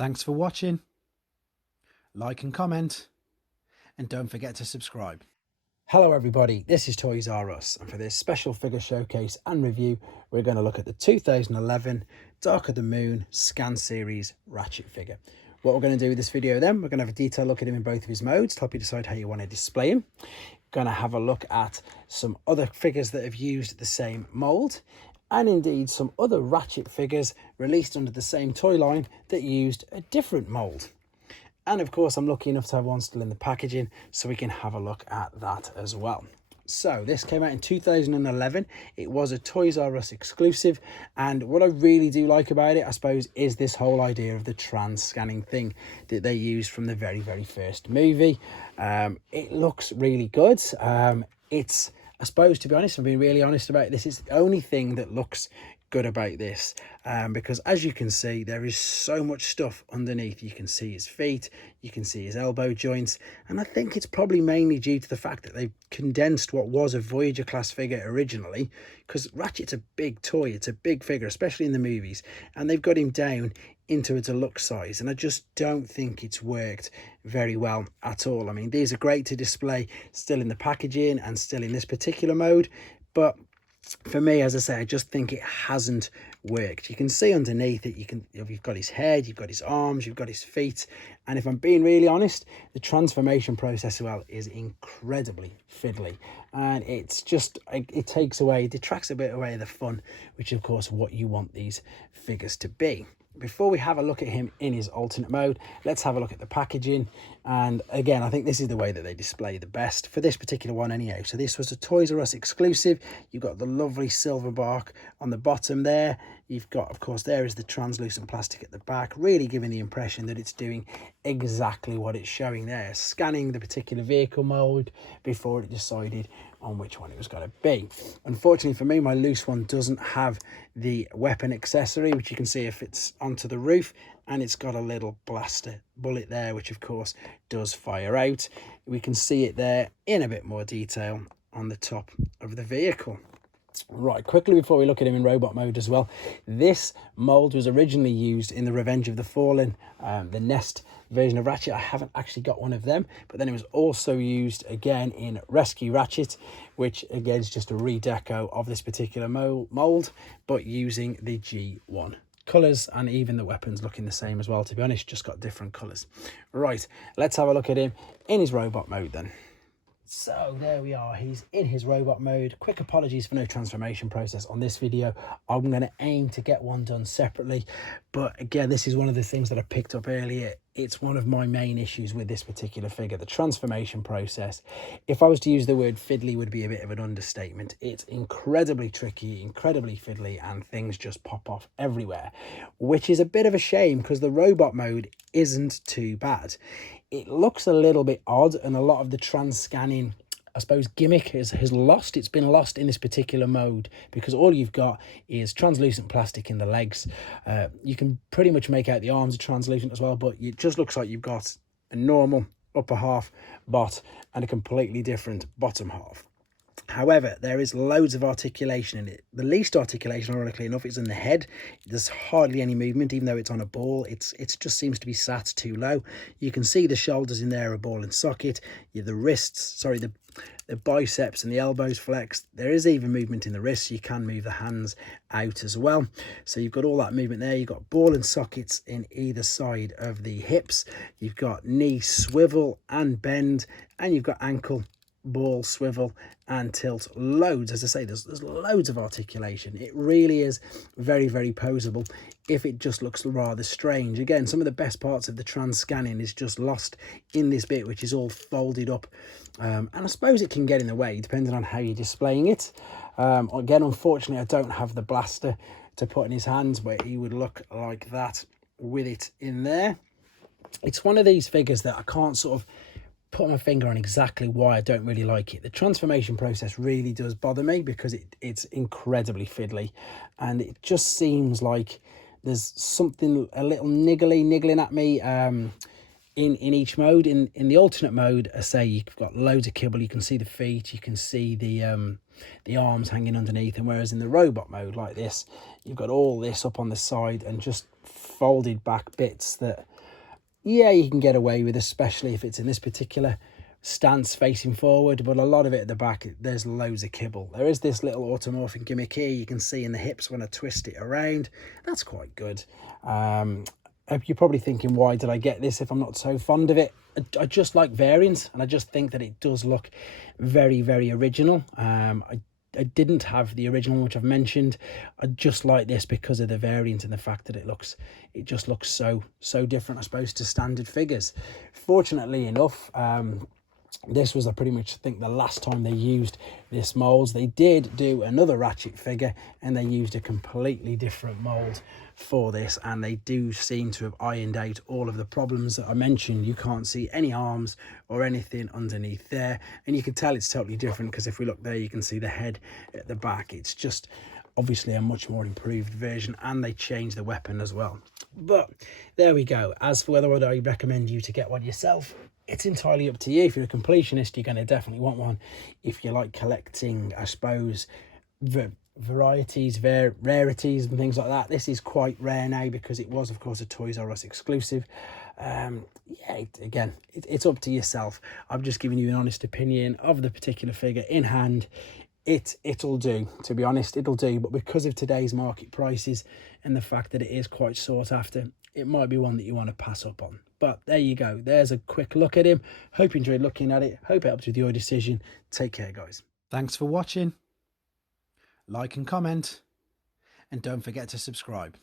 Thanks for watching. Like and comment, and don't forget to subscribe. Hello everybody, this is Toys R Us, and for this special figure showcase and review we're going to look at the 2011 Dark of the Moon Scan Series Ratchet figure. What we're going to do with this video then, we're going to have a detailed look at him in both of his modes to help you decide how you want to display him. Going to have a look at some other figures that have used the same mould, and indeed some other Ratchet figures released under the same toy line that used a different mould. And of course, I'm lucky enough to have one still in the packaging, so we can have a look at that as well. So this came out in 2011. It was a Toys R Us exclusive. And what I really do like about it, I suppose, is this whole idea of the trans scanning thing that they used from the very, very first movie. It looks really good. It's, I suppose, to be honest, I'm being really honest about it, this is the only thing that looks good about this, because as you can see, there is so much stuff underneath. You can see his feet, you can see his elbow joints, and I think it's probably mainly due to the fact that they've condensed what was a Voyager class figure originally, because Ratchet's a big toy, it's a big figure, especially in the movies, and they've got him down into a deluxe size, and I just don't think it's worked very well at all. I mean, these are great to display still in the packaging and still in this particular mode, but for me, as I say, I just think it hasn't worked. You can see underneath it, you've got his head, you've got his arms, you've got his feet, and if I'm being really honest, the transformation process as well is incredibly fiddly, and it's just, it detracts a bit away the fun, which of course what you want these figures to be. Before we have a look at him in his alternate mode, let's have a look at the packaging. And again, I think this is the way that they display the best for this particular one anyhow. So this was a Toys R Us exclusive. You've got the lovely silver bark on the bottom there. You've got, of course, there is the translucent plastic at the back, really giving the impression that it's doing exactly what it's showing there, scanning the particular vehicle mode before it decided on which one it was going to be. Unfortunately for me, my loose one doesn't have the weapon accessory, which you can see if it's onto the roof, and it's got a little blaster bullet there, which of course does fire out. We can see it there in a bit more detail on the top of the vehicle. Right, quickly before we look at him in robot mode as well, this mold was originally used in the Revenge of the Fallen, the Nest version of Ratchet. I haven't actually got one of them, but then it was also used again in Rescue Ratchet, which again is just a redeco of this particular mold, but using the G1 colours, and even the weapons looking the same as well, to be honest, just got different colours. Right, let's have a look at him in his robot mode then. So there we are, he's in his robot mode. Quick apologies for no transformation process on this video. I'm going to aim to get one done separately, but again, this is one of the things that I picked up earlier. It's one of my main issues with this particular figure, the transformation process. If I was to use the word fiddly, would be a bit of an understatement. It's incredibly tricky, incredibly fiddly, and things just pop off everywhere, which is a bit of a shame because the robot mode isn't too bad. It looks a little bit odd, and a lot of the trans scanning, I suppose, gimmick has lost. It's been lost in this particular mode because all you've got is translucent plastic in the legs. You can pretty much make out the arms are translucent as well, but it just looks like you've got a normal upper half bot and a completely different bottom half. However, there is loads of articulation in it. The least articulation, ironically enough, is in the head. There's hardly any movement, even though it's on a ball. It just seems to be sat too low. You can see the shoulders in there are ball and socket. The wrists, sorry, the biceps and the elbows flexed. There is even movement in the wrists. You can move the hands out as well. So you've got all that movement there. You've got ball and sockets in either side of the hips. You've got knee swivel and bend, and you've got ankle, ball, swivel and tilt. Loads, as I say, there's loads of articulation. It really is very, very posable, if it just looks rather strange. Again, some of the best parts of the trans scanning is just lost in this bit, which is all folded up, and I suppose it can get in the way depending on how you're displaying it. Again, unfortunately, I don't have the blaster to put in his hands, but he would look like that with it in there. It's one of these figures that I can't sort of put my finger on exactly why I don't really like it. The transformation process really does bother me because it's incredibly fiddly, and it just seems like there's something a little niggling at me in each mode. In the alternate mode, I say, you've got loads of kibble. You can see the feet, you can see the arms hanging underneath, and whereas in the robot mode like this, you've got all this up on the side and just folded back bits that yeah, you can get away with, especially if it's in this particular stance facing forward, but a lot of it at the back, there's loads of kibble. There is this little automorphing gimmick here you can see in the hips when I twist it around. That's quite good. You're probably thinking, why did I get this if I'm not so fond of it? I just like variants, and I just think that it does look very, very original. I didn't have the original, which I've mentioned. I just like this because of the variant and the fact that it just looks so different, I suppose, to standard figures. Fortunately enough, this was, I pretty much think, the last time they used this mold. They did do another Ratchet figure and they used a completely different mold for this, and they do seem to have ironed out all of the problems that I mentioned. You can't see any arms or anything underneath there, and you can tell it's totally different because if we look there, you can see the head at the back. It's just obviously a much more improved version, and they changed the weapon as well. But there we go. As for whether I recommend you to get one yourself, it's entirely up to you. If you're a completionist, you're going to definitely want one. If you like collecting, I suppose, varieties, rarities and things like that, this is quite rare now because it was, of course, a Toys R Us exclusive. Yeah, again, it's up to yourself. I'm just giving you an honest opinion of the particular figure in hand. It'll do, to be honest, it'll do. But because of today's market prices and the fact that it is quite sought after, it might be one that you want to pass up on. But there you go. There's a quick look at him. Hope you enjoyed looking at it. Hope it helped with your decision. Take care, guys. Thanks for watching. Like and comment, and don't forget to subscribe.